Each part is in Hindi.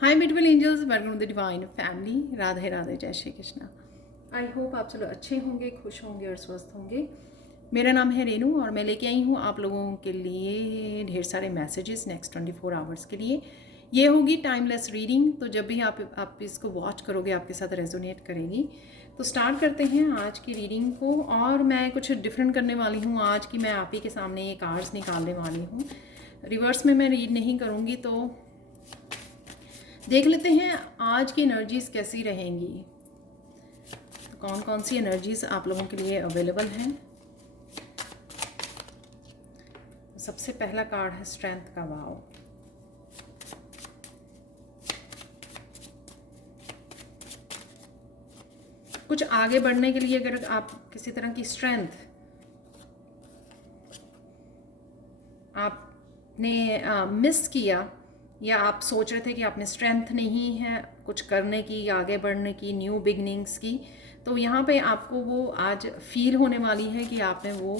Hi beautiful angels, welcome to the divine family. Radhe Radhe, जय श्री कृष्णा। आई होप आप चलो अच्छे होंगे, खुश होंगे और स्वस्थ होंगे। मेरा नाम है रेनू और मैं लेके आई हूँ आप लोगों के लिए ढेर सारे मैसेजेस नेक्स्ट 24 आवर्स के लिए। ये होगी टाइमलेस रीडिंग, तो जब भी आप इसको वॉच करोगे आपके साथ रेजोनेट करेगी। तो स्टार्ट करते हैं आज की रीडिंग को। और मैं कुछ डिफरेंट करने वाली हूँ आज की। मैं आप ही के सामने ये कार्ड्स निकालने वाली हूँ। रिवर्स में मैं रीड नहीं करूँगी, तो देख लेते हैं आज की एनर्जीज कैसी रहेंगी। तो कौन कौन सी एनर्जीज आप लोगों के लिए अवेलेबल हैं। सबसे पहला कार्ड है स्ट्रेंथ का वाव। कुछ आगे बढ़ने के लिए अगर आप किसी तरह की स्ट्रेंथ आपने मिस किया, या आप सोच रहे थे कि आपने स्ट्रेंथ नहीं है कुछ करने की, आगे बढ़ने की, न्यू बिगनिंग्स की, तो यहाँ पे आपको वो आज फील होने वाली है कि आप में वो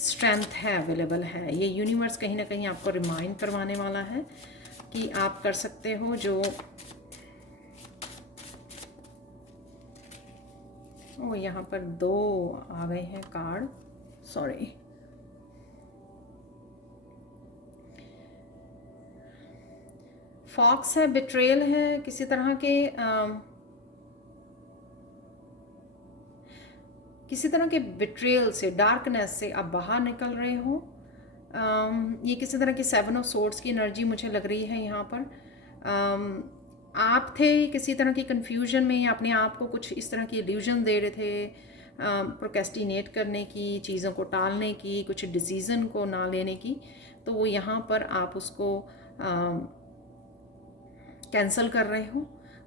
स्ट्रेंथ है, अवेलेबल है। ये यूनिवर्स कहीं ना कहीं आपको रिमाइंड करवाने वाला है कि आप कर सकते हो जो। ओ, यहाँ पर दो आ गए हैं कार्ड, सॉरी। फॉक्स है, बिट्रेयल है, किसी तरह के किसी तरह के बिट्रेयल से, डार्कनेस से आप बाहर निकल रहे हो। ये किसी तरह की 7 ऑफ सोर्ड्स की एनर्जी मुझे लग रही है यहाँ पर। आप थे किसी तरह की कन्फ्यूजन में, अपने आप को कुछ इस तरह की इल्यूजन दे रहे थे प्रोकेस्टिनेट करने की, चीज़ों को टालने की, कुछ डिसीज़न को ना लेने की। तो वो यहाँ पर आप उसको कैंसल कर रहे हो।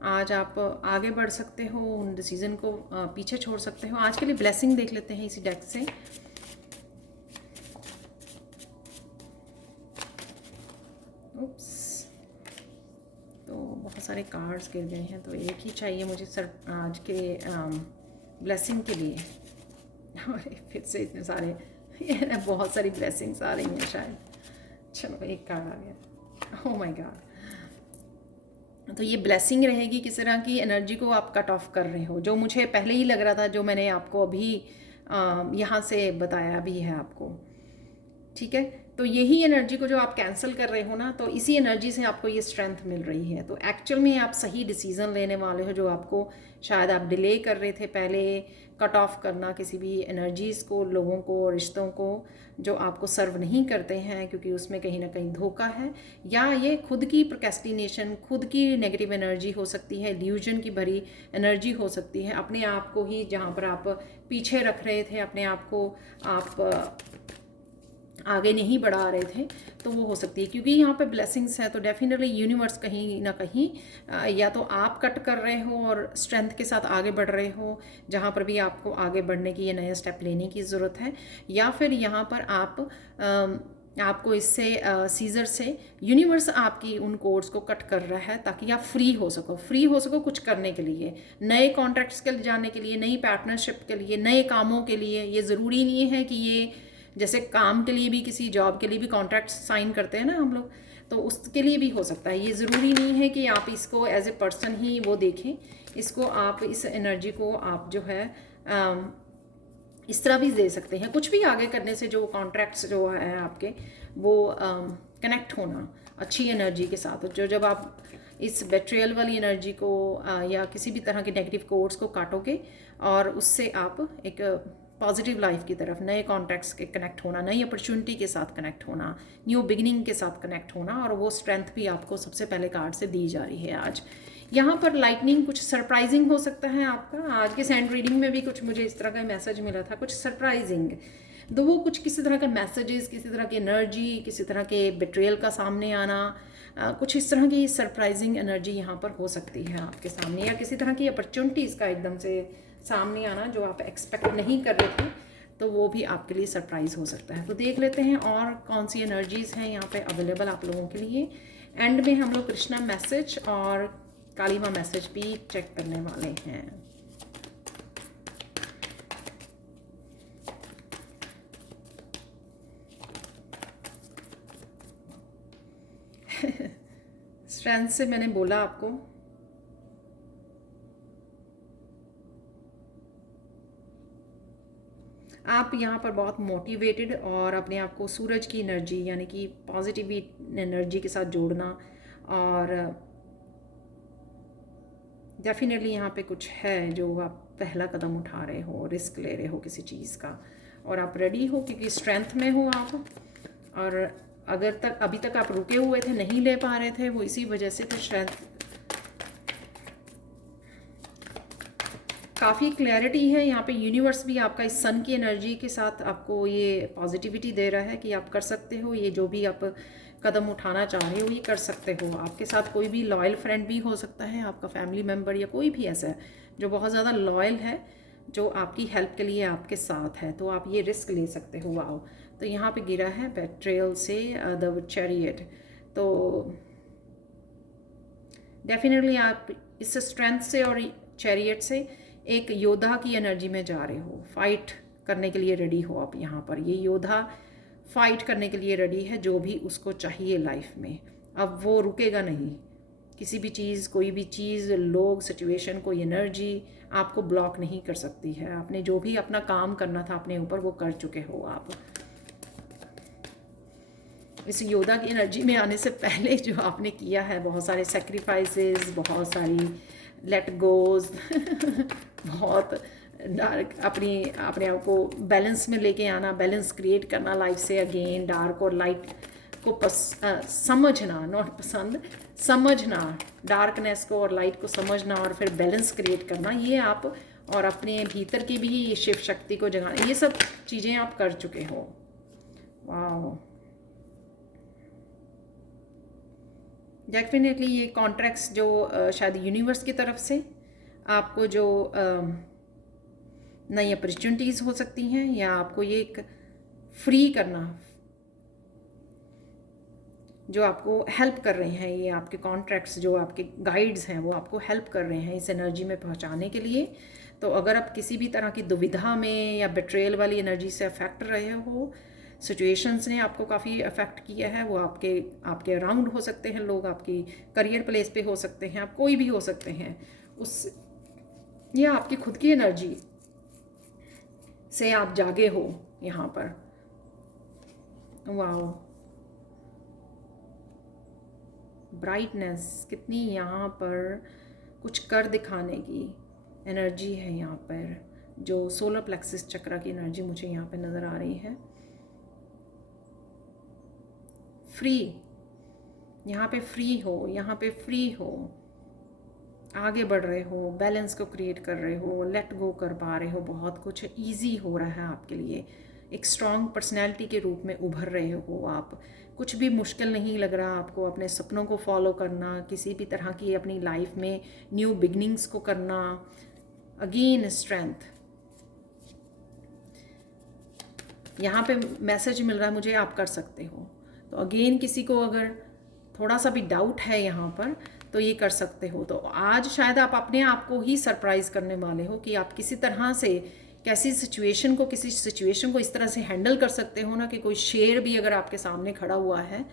आज आप आगे बढ़ सकते हो, उन डिसीज़न को पीछे छोड़ सकते हो। आज के लिए ब्लेसिंग देख लेते हैं इसी डेक से। उप्स, तो बहुत सारे कार्ड्स गिर गए हैं, तो एक ही चाहिए मुझे सर आज के ब्लेसिंग के लिए। और फिर से इतने सारे बहुत सारी ब्लेसिंग्स आ रही हैं शायद। चलो, एक कार्ड आ गया। Oh my God. तो ये ब्लेसिंग रहेगी, किस तरह की एनर्जी को आप कट ऑफ कर रहे हो, जो मुझे पहले ही लग रहा था, जो मैंने आपको अभी यहाँ से बताया भी है आपको। ठीक है, तो यही एनर्जी को जो आप कैंसिल कर रहे हो ना, तो इसी एनर्जी से आपको ये स्ट्रेंथ मिल रही है। तो एक्चुअल में आप सही डिसीजन लेने वाले हो, जो आपको शायद आप डिले कर रहे थे पहले, कट ऑफ करना किसी भी एनर्जीज़ को, लोगों को, रिश्तों को जो आपको सर्व नहीं करते हैं, क्योंकि उसमें कहीं ना कहीं धोखा है, या ये खुद की प्रोक्रेस्टिनेशन, खुद की नेगेटिव एनर्जी हो सकती है, इल्यूजन की भरी एनर्जी हो सकती है। अपने आप को ही जहाँ पर आप पीछे रख रहे थे, अपने आप को आप आगे नहीं बढ़ा रहे थे, तो वो हो सकती है। क्योंकि यहाँ पे ब्लेसिंग्स है, तो डेफिनेटली यूनिवर्स कहीं ना कहीं या तो आप कट कर रहे हो और स्ट्रेंथ के साथ आगे बढ़ रहे हो, जहाँ पर भी आपको आगे बढ़ने की, ये नया स्टेप लेने की ज़रूरत है, या फिर यहाँ पर आपको इससे सीजर से यूनिवर्स आपकी उन कोड्स को कट कर रहा है, ताकि आप फ्री हो सको कुछ करने के लिए, नए कॉन्ट्रैक्ट्स के जाने के लिए, नई पार्टनरशिप के लिए, नए कामों के लिए। ये ज़रूरी नहीं है कि ये, जैसे काम के लिए भी, किसी जॉब के लिए भी कॉन्ट्रैक्ट साइन करते हैं ना हम लोग, तो उसके लिए भी हो सकता है। ये ज़रूरी नहीं है कि आप इसको एज ए पर्सन ही वो देखें, इसको आप, इस एनर्जी को आप जो है इस तरह भी दे सकते हैं। कुछ भी आगे करने से जो कॉन्ट्रैक्ट्स जो है आपके, वो कनेक्ट होना अच्छी एनर्जी के साथ, जो जब आप इस बेट्रियल वाली एनर्जी को या किसी भी तरह के नेगेटिव कोड्स को काटोगे, और उससे आप एक पॉजिटिव लाइफ की तरफ, नए कॉन्टैक्ट्स के कनेक्ट होना, नई अपॉर्चुनिटी के साथ कनेक्ट होना, न्यू बिगिनिंग के साथ कनेक्ट होना, और वो स्ट्रेंथ भी आपको सबसे पहले कार्ड से दी जा रही है आज। यहाँ पर लाइटनिंग, कुछ सरप्राइजिंग हो सकता है आपका। आज के सैंड रीडिंग में भी कुछ मुझे इस तरह का मैसेज मिला था, कुछ सरप्राइजिंग, तो वो कुछ किसी तरह का मैसेजेस, किसी तरह की एनर्जी, किसी तरह के बिट्रेयल का सामने आना, कुछ इस तरह की सरप्राइजिंग एनर्जी यहाँ पर हो सकती है आपके सामने, या किसी तरह की अपॉर्चुनिटीज़ का एकदम से सामने आना जो आप एक्सपेक्ट नहीं कर रहे थे, तो वो भी आपके लिए सरप्राइज हो सकता है। तो देख लेते हैं और कौन सी एनर्जीज़ हैं यहाँ पे अवेलेबल आप लोगों के लिए। एंड में हम लोग कृष्णा मैसेज और काली माँ मैसेज भी चेक करने वाले हैं। स्ट्रेंथ से मैंने बोला आपको, आप यहाँ पर बहुत मोटिवेटेड और अपने आप को सूरज की एनर्जी यानी कि पॉजिटिव एनर्जी के साथ जोड़ना, और डेफिनेटली यहाँ पे कुछ है जो आप पहला कदम उठा रहे हो, रिस्क ले रहे हो किसी चीज़ का, और आप रेडी हो क्योंकि स्ट्रेंथ में हो आप। और अगर तक अभी तक आप रुके हुए थे, नहीं ले पा रहे थे, वो इसी वजह से तो स्ट्रेंथ काफ़ी क्लैरिटी है यहाँ पे। यूनिवर्स भी आपका इस सन की एनर्जी के साथ आपको ये पॉजिटिविटी दे रहा है कि आप कर सकते हो, ये जो भी आप कदम उठाना चाह रहे हो ये कर सकते हो। आपके साथ कोई भी लॉयल फ्रेंड भी हो सकता है, आपका फैमिली मेम्बर या कोई भी ऐसा है जो बहुत ज़्यादा लॉयल है, जो आपकी हेल्प के लिए आपके साथ है, तो आप ये रिस्क ले सकते हो। वाओ, तो यहाँ पे गिरा है बेट्रेयल से द चैरियट। तो डेफिनेटली आप इस स्ट्रेंथ से और चैरियट से एक योद्धा की एनर्जी में जा रहे हो, फाइट करने के लिए रेडी हो आप यहाँ पर। ये योद्धा फाइट करने के लिए रेडी है, जो भी उसको चाहिए लाइफ में। अब वो रुकेगा नहीं, किसी भी चीज़, कोई भी चीज़, लोग, सिचुएशन, कोई एनर्जी आपको ब्लॉक नहीं कर सकती है। आपने जो भी अपना काम करना था अपने ऊपर, वो कर चुके हो आप। इस योद्धा की एनर्जी में आने से पहले जो आपने किया है, बहुत सारे सेक्रीफाइसेस, बहुत सारी लेट गोज बहुत डार्क, अपने आप को बैलेंस में लेके आना, बैलेंस क्रिएट करना लाइफ से अगेन। डार्क और लाइट को समझना, नॉट पसंद, समझना, डार्कनेस को और लाइट को समझना और फिर बैलेंस क्रिएट करना, ये आप, और अपने भीतर की भी शिव शक्ति को जगाना, ये सब चीज़ें आप कर चुके हो। वाह, डेफिनेटली ये कॉन्ट्रैक्ट्स जो शायद यूनिवर्स की तरफ से आपको जो नई अपॉर्चुनिटीज़ हो सकती हैं, या आपको ये एक फ्री करना, जो आपको हेल्प कर रहे हैं, ये आपके कॉन्ट्रैक्ट्स जो आपके गाइड्स हैं वो आपको हेल्प कर रहे हैं इस एनर्जी में पहुंचाने के लिए। तो अगर आप किसी भी तरह की दुविधा में या बिट्रेयल वाली एनर्जी से अफेक्ट रहे हो, सिचुएशंस ने आपको काफ़ी अफेक्ट किया है, वो आपके अराउंड हो सकते हैं लोग, आपकी करियर प्लेस पे हो सकते हैं, आप कोई भी हो सकते हैं, उस या आपकी खुद की एनर्जी से आप जागे हो यहाँ पर। वाओ, ब्राइटनेस कितनी यहाँ पर कुछ कर दिखाने की एनर्जी है यहाँ पर, जो सोलर प्लेक्सिस चक्रा की एनर्जी मुझे यहाँ पे नज़र आ रही है। फ्री, यहाँ पे फ्री हो, यहाँ पे फ्री हो, आगे बढ़ रहे हो, बैलेंस को क्रिएट कर रहे हो, लेट गो कर पा रहे हो, बहुत कुछ इजी हो रहा है आपके लिए, एक स्ट्रॉन्ग पर्सनैलिटी के रूप में उभर रहे हो आप। कुछ भी मुश्किल नहीं लग रहा आपको अपने सपनों को फॉलो करना, किसी भी तरह की अपनी लाइफ में न्यू बिगनिंग्स को करना। अगेन स्ट्रेंथ, यहाँ पे मैसेज मिल रहा है मुझे, आप कर सकते हो। तो अगेन किसी को अगर थोड़ा सा भी डाउट है यहाँ पर, तो ये कर सकते हो। तो आज शायद आप अपने आप को ही सरप्राइज़ करने वाले हो कि आप किसी तरह से किसी सिचुएशन को इस तरह से हैंडल कर सकते हो ना, कि कोई शेर भी अगर आपके सामने खड़ा हुआ है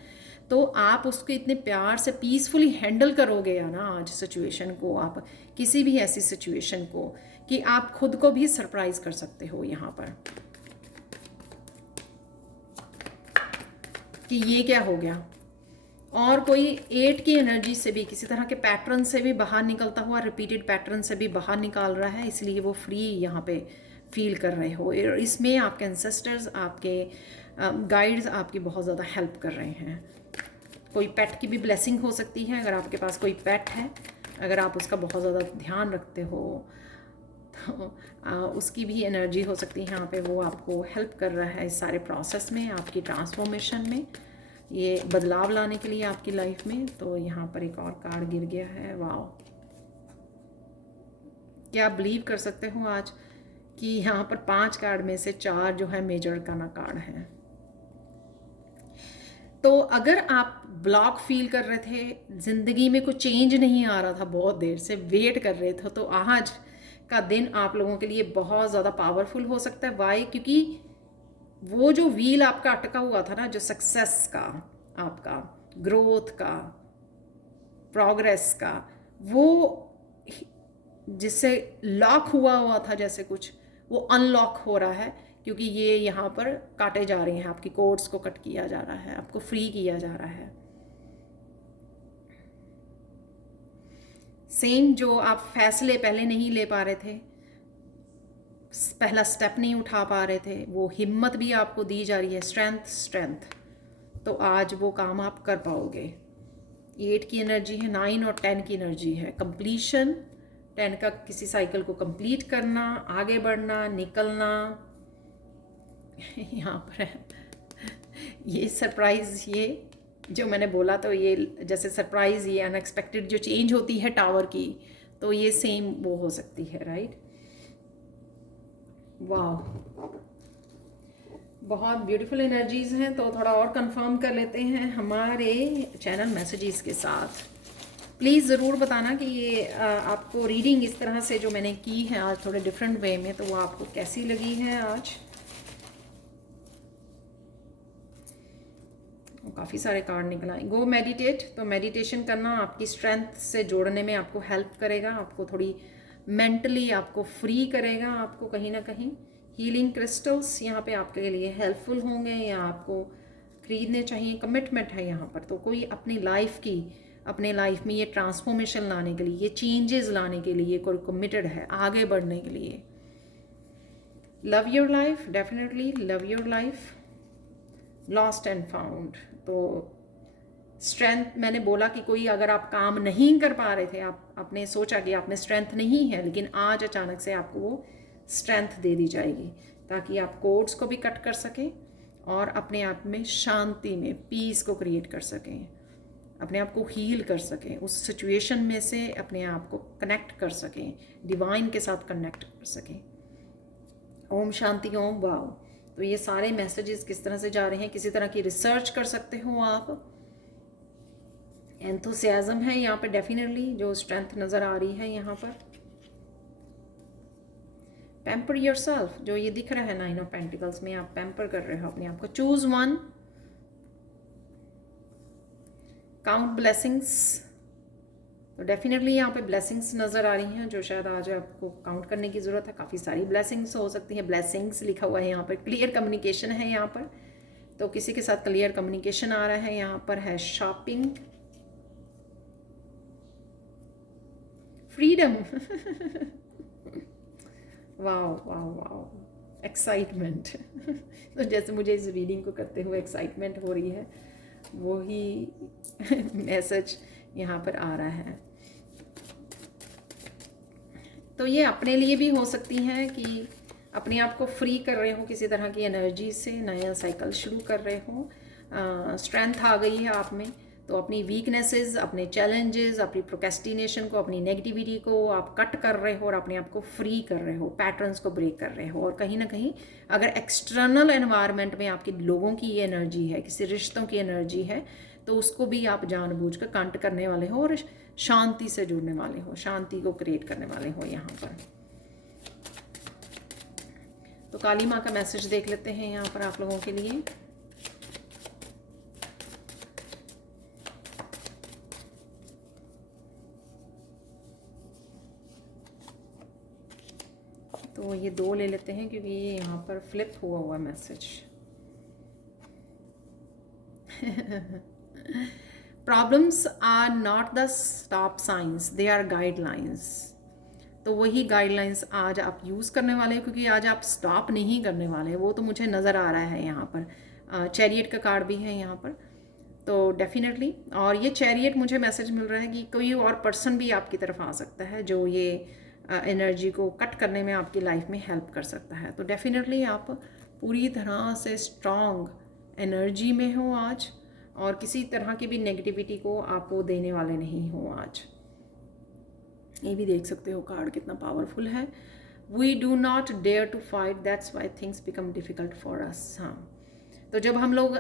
तो आप उसको इतने प्यार से पीसफुली हैंडल करोगे या ना आज सिचुएशन को, आप किसी भी ऐसी सिचुएशन को, कि आप खुद को भी सरप्राइज़ कर सकते हो यहाँ पर कि ये क्या हो गया। और कोई 8 की एनर्जी से भी, किसी तरह के पैटर्न से भी बाहर निकलता हुआ, रिपीटेड पैटर्न से भी बाहर निकाल रहा है, इसलिए वो फ्री यहाँ पे फील कर रहे हो। और इसमें आपके एंसेस्टर्स, आपके गाइड्स आपकी बहुत ज़्यादा हेल्प कर रहे हैं। कोई पेट की भी ब्लेसिंग हो सकती है, अगर आपके पास कोई पेट है, अगर आप उसका बहुत ज़्यादा ध्यान रखते हो तो उसकी भी एनर्जी हो सकती है यहाँ पे, वो आपको हेल्प कर रहा है इस सारे प्रोसेस में, आपकी ट्रांसफॉर्मेशन में, ये बदलाव लाने के लिए आपकी लाइफ में। तो यहाँ पर एक और कार्ड गिर गया है। वाओ, क्या आप बिलीव कर सकते हो आज कि यहाँ पर 5 कार्ड में से 4 जो है मेजर अरकाना कार्ड हैं। तो अगर आप ब्लॉक फील कर रहे थे, ज़िंदगी में कोई चेंज नहीं आ रहा था, बहुत देर से वेट कर रहे थे, तो आज का दिन आप लोगों के लिए बहुत ज़्यादा पावरफुल हो सकता है। वाई? क्योंकि वो जो व्हील आपका अटका हुआ था ना, जो सक्सेस का, आपका ग्रोथ का, प्रोग्रेस का, वो जिससे लॉक हुआ था जैसे कुछ, वो अनलॉक हो रहा है, क्योंकि ये यहाँ पर काटे जा रहे हैं, आपकी कोड्स को कट किया जा रहा है, आपको फ्री किया जा रहा है। सेम जो आप फैसले पहले नहीं ले पा रहे थे, पहला स्टेप नहीं उठा पा रहे थे, वो हिम्मत भी आपको दी जा रही है, स्ट्रेंथ। तो आज वो काम आप कर पाओगे। 8 की एनर्जी है, 9 और 10 की एनर्जी है, कंप्लीशन, 10 का किसी साइकिल को कंप्लीट करना, आगे बढ़ना, निकलना। यहाँ पर है ये सरप्राइज, ये जो मैंने बोला, तो ये जैसे सरप्राइज, ये अनएक्सपेक्टेड जो चेंज होती है टावर की, तो ये सेम वो हो सकती है, राइट। वाह, बहुत ब्यूटीफुल एनर्जीज हैं। तो थोड़ा और कंफर्म कर लेते हैं हमारे चैनल मैसेजेस के साथ। प्लीज़ ज़रूर बताना कि ये आपको रीडिंग इस तरह से जो मैंने की है आज थोड़े डिफरेंट वे में, तो वो आपको कैसी लगी है आज। काफ़ी सारे कार्ड निकला। गो मेडिटेट, तो मेडिटेशन करना आपकी स्ट्रेंथ से जोड़ने में आपको हेल्प करेगा, आपको थोड़ी मेंटली आपको फ्री करेगा, आपको कहीं ना कहीं। हीलिंग क्रिस्टल्स यहाँ पे आपके लिए हेल्पफुल होंगे, या आपको खरीदने चाहिए। कमिटमेंट है यहाँ पर, तो कोई अपनी लाइफ में ये ट्रांसफॉर्मेशन लाने के लिए, ये चेंजेस लाने के लिए कोई कमिटेड है, आगे बढ़ने के लिए। Love your life, definitely love your life. Lost and found, तो स्ट्रेंथ, मैंने बोला कि कोई अगर आप काम नहीं कर पा रहे थे, आपने सोचा कि आप में स्ट्रेंथ नहीं है, लेकिन आज अचानक से आपको वो स्ट्रेंथ दे दी जाएगी, ताकि आप कोड्स को भी कट कर सकें और अपने आप में शांति में पीस को क्रिएट कर सकें, अपने आप को हील कर सकें, उस सिचुएशन में से अपने आप को कनेक्ट कर सकें, डिवाइन के साथ कनेक्ट कर सकें। ओम शांति ओम। वाओ, तो ये सारे मैसेजेस किस तरह से जा रहे हैं, किसी तरह की रिसर्च कर सकते हो आप। एंथुसियाज्म है यहाँ पे डेफिनेटली, जो स्ट्रेंथ नज़र आ रही है यहाँ पर। पैम्पर योरसेल्फ, जो ये दिख रहा है 9 ऑफ पेंटिकल्स में, आप पैम्पर कर रहे हो अपने आप को। Choose one. काउंट ब्लेसिंग्स, तो डेफिनेटली यहाँ पे ब्लेसिंग्स नज़र आ रही हैं, जो शायद आज आपको काउंट करने की ज़रूरत है। काफ़ी सारी ब्लेसिंग्स हो सकती हैं। ब्लेसिंग्स लिखा हुआ है यहाँ पर। क्लियर कम्युनिकेशन है यहाँ पर, तो किसी के साथ क्लियर कम्युनिकेशन आ रहा है। यहाँ पर है shopping, freedom wow wow wow, excitement तो जैसे मुझे इस रीडिंग को करते हुए एक्साइटमेंट हो रही है, वही मैसेज यहाँ पर आ रहा है। तो ये अपने लिए भी हो सकती हैं कि अपने आप को फ्री कर रहे हो किसी तरह की एनर्जी से, नया साइकिल शुरू कर रहे हो। स्ट्रेंथ आ गई है आप में, तो अपनी वीकनेसेस, अपने चैलेंजेस, अपनी प्रोक्रेस्टिनेशन को, अपनी नेगेटिविटी को आप कट कर रहे हो और अपने आप को फ्री कर रहे हो, पैटर्न्स को ब्रेक कर रहे हो। और कहीं ना कहीं अगर एक्सटर्नल एनवायरनमेंट में आपके लोगों की ये एनर्जी है, किसी रिश्तों की एनर्जी है, तो उसको भी आप जानबूझकर काउंट करने वाले हो और शांति से जुड़ने वाले हो, शांति को क्रिएट करने वाले हो यहाँ पर। तो काली माँ का मैसेज देख लेते हैं यहाँ पर आप लोगों के लिए। तो ये 2 ले लेते हैं, क्योंकि ये यहाँ पर फ्लिप हुआ message. Problems are not the stop signs, they are guidelines. तो वही गाइडलाइंस आज आप यूज़ करने वाले हैं, क्योंकि आज आप स्टॉप नहीं करने वाले, वो तो मुझे नज़र आ रहा है यहाँ पर। चैरियट का कार्ड भी है यहाँ पर, तो डेफिनेटली। और ये चैरियट मुझे मैसेज मिल रहा है कि कोई और पर्सन भी आपकी तरफ आ सकता है, जो ये एनर्जी को कट करने में आपकी लाइफ में हेल्प कर सकता है। तो डेफिनेटली आप पूरी तरह से स्ट्रॉन्ग एनर्जी में हो आज, और किसी तरह की भी नेगेटिविटी को आप वो देने वाले नहीं हो आज। ये भी देख सकते हो कार्ड कितना पावरफुल है। We do not dare to fight, that's why things become difficult for us. हाँ, तो जब हम लोग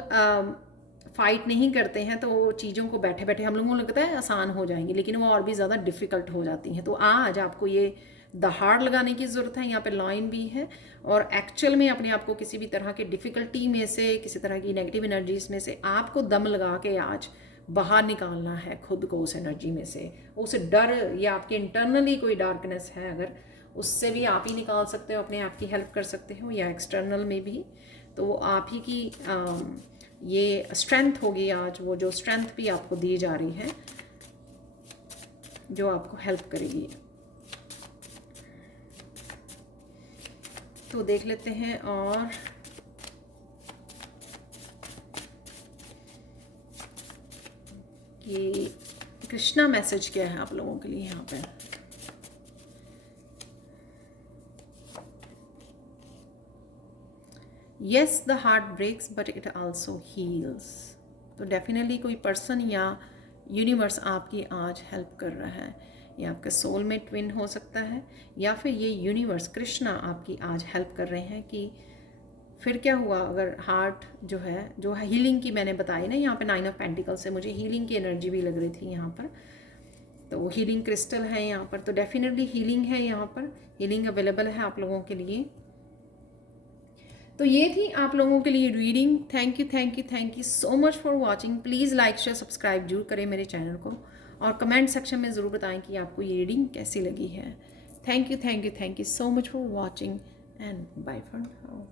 फाइट नहीं करते हैं, तो चीज़ों को बैठे बैठे हम लोगों को लगता है आसान हो जाएंगी, लेकिन वो और भी ज़्यादा डिफ़िकल्ट हो जाती हैं। तो आज आपको ये दहाड़ लगाने की ज़रूरत है। यहाँ पे लाइन भी है, और एक्चुअल में अपने आप को किसी भी तरह के डिफ़िकल्टी में से, किसी तरह की नेगेटिव एनर्जीज में से आपको दम लगा के आज बाहर निकालना है खुद को उस एनर्जी में से। उस डर या आपके इंटरनली कोई डार्कनेस है अगर, उससे भी आप ही निकाल सकते हो, अपने आप की हेल्प कर सकते हो, या एक्सटर्नल में भी। तो वो आप ही की ये स्ट्रेंथ होगी आज, वो जो स्ट्रेंथ भी आपको दी जा रही है जो आपको हेल्प करेगी। तो देख लेते हैं और कि कृष्णा मैसेज क्या है आप लोगों के लिए यहाँ पे। Yes the heart breaks but it also heals. तो डेफिनेटली कोई पर्सन या यूनिवर्स आपकी आज हेल्प कर रहा है। ये आपका सोल में ट्विन हो सकता है, या फिर ये यूनिवर्स कृष्णा आपकी आज हेल्प कर रहे हैं कि फिर क्या हुआ अगर हार्ट जो है हीलिंग की मैंने बताई ना, यहाँ पे 9 ऑफ पेंटिकल से मुझे हीलिंग की एनर्जी भी लग रही थी यहाँ पर। तो हीलिंग क्रिस्टल है यहाँ पर, तो डेफिनेटली हीलिंग है यहाँ पर, हीलिंग अवेलेबल है आप लोगों के लिए। तो ये थी आप लोगों के लिए reading. Thank you so much for watching. Please like share subscribe जरूर करें मेरे चैनल को, और कमेंट सेक्शन में ज़रूर बताएं कि आपको ये रीडिंग कैसी लगी है। Thank you so much for watching and bye for now.